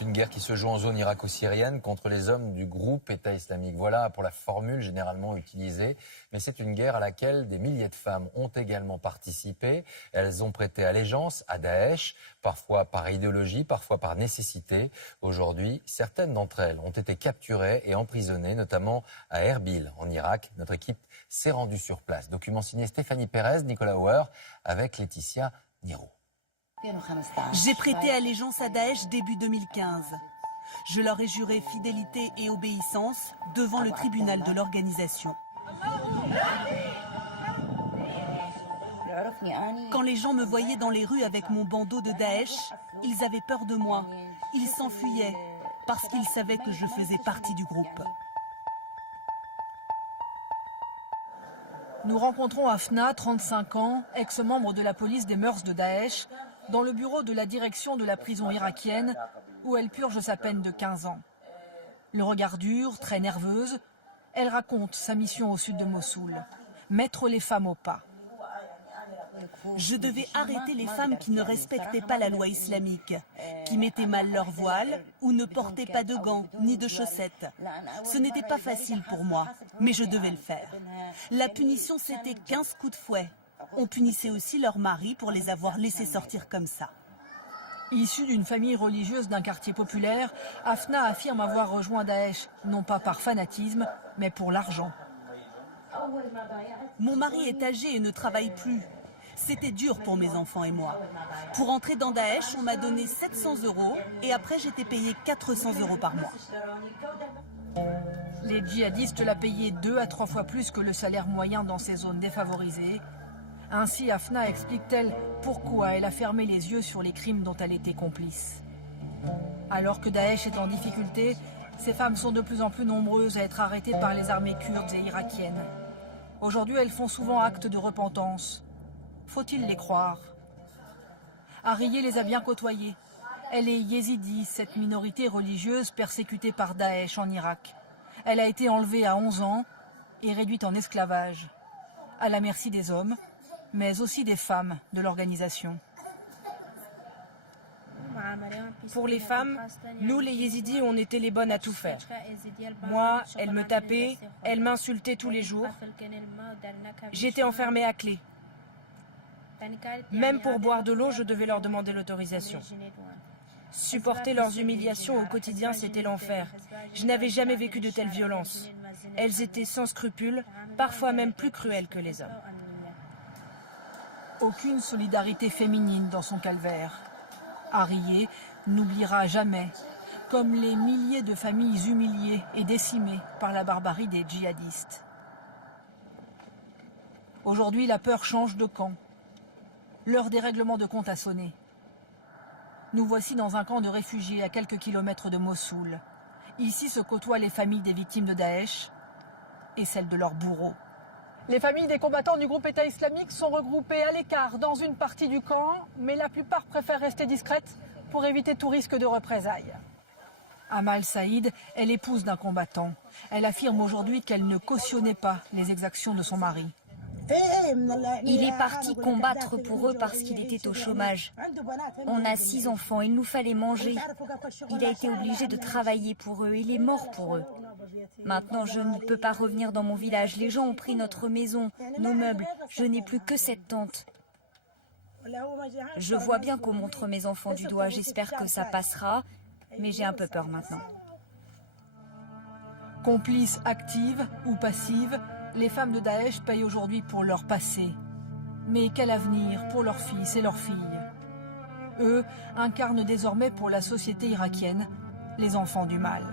Une guerre qui se joue en zone irako-syrienne contre les hommes du groupe État islamique. Voilà pour la formule généralement utilisée. Mais c'est une guerre à laquelle des milliers de femmes ont également participé. Elles ont prêté allégeance à Daesh, parfois par idéologie, parfois par nécessité. Aujourd'hui, certaines d'entre elles ont été capturées et emprisonnées, notamment à Erbil, en Irak. Notre équipe s'est rendue sur place. Document signé Stéphanie Pérez, Nicolas Hauer, avec Laetitia Niro. J'ai prêté allégeance à Daesh début 2015. Je leur ai juré fidélité et obéissance devant le tribunal de l'organisation. Quand les gens me voyaient dans les rues avec mon bandeau de Daesh, ils avaient peur de moi. Ils s'enfuyaient parce qu'ils savaient que je faisais partie du groupe. Nous rencontrons Afna, 35 ans, ex-membre de la police des mœurs de Daesh, dans le bureau de la direction de la prison irakienne, où elle purge sa peine de 15 ans. Le regard dur, très nerveuse, elle raconte sa mission au sud de Mossoul, mettre les femmes au pas. Je devais arrêter les femmes qui ne respectaient pas la loi islamique, qui mettaient mal leur voile ou ne portaient pas de gants ni de chaussettes. Ce n'était pas facile pour moi, mais je devais le faire. La punition, c'était 15 coups de fouet. On punissait aussi leurs maris pour les avoir laissés sortir comme ça. Issue d'une famille religieuse d'un quartier populaire, Afna affirme avoir rejoint Daesh, non pas par fanatisme, mais pour l'argent. Mon mari est âgé et ne travaille plus. C'était dur pour mes enfants et moi. Pour entrer dans Daesh, on m'a donné 700 € et après j'étais payé 400 € par mois. Les djihadistes l'a payé 2 à 3 fois plus que le salaire moyen dans ces zones défavorisées. Ainsi, Afna explique-t-elle pourquoi elle a fermé les yeux sur les crimes dont elle était complice. Alors que Daesh est en difficulté, ces femmes sont de plus en plus nombreuses à être arrêtées par les armées kurdes et irakiennes. Aujourd'hui, elles font souvent acte de repentance. Faut-il les croire? Arié les a bien côtoyées. Elle est yézidi, cette minorité religieuse persécutée par Daesh en Irak. Elle a été enlevée à 11 ans et réduite en esclavage, à la merci des hommes, mais aussi des femmes de l'organisation. Pour les femmes, nous les yézidis, on était les bonnes à tout faire. Moi, elle me tapait, elle m'insultait tous les jours. J'étais enfermée à clé. Même pour boire de l'eau, je devais leur demander l'autorisation. Supporter leurs humiliations au quotidien, c'était l'enfer. Je n'avais jamais vécu de telles violences. Elles étaient sans scrupules, parfois même plus cruelles que les hommes. Aucune solidarité féminine dans son calvaire. Arié n'oubliera jamais, comme les milliers de familles humiliées et décimées par la barbarie des djihadistes. Aujourd'hui, la peur change de camp. L'heure des règlements de compte a sonné. Nous voici dans un camp de réfugiés à quelques kilomètres de Mossoul. Ici se côtoient les familles des victimes de Daesh et celles de leurs bourreaux. Les familles des combattants du groupe État islamique sont regroupées à l'écart dans une partie du camp, mais la plupart préfèrent rester discrètes pour éviter tout risque de représailles. Amal Saïd est l'épouse d'un combattant. Elle affirme aujourd'hui qu'elle ne cautionnait pas les exactions de son mari. Il est parti combattre pour eux parce qu'il était au chômage. On a 6 enfants, il nous fallait manger. Il a été obligé de travailler pour eux, il est mort pour eux. Maintenant, je ne peux pas revenir dans mon village. Les gens ont pris notre maison, nos meubles. Je n'ai plus que cette tente. Je vois bien qu'on montre mes enfants du doigt. J'espère que ça passera, mais j'ai un peu peur maintenant. Complices actives ou passives, les femmes de Daesh payent aujourd'hui pour leur passé. Mais quel avenir pour leurs fils et leurs filles? Eux incarnent désormais pour la société irakienne les enfants du mal.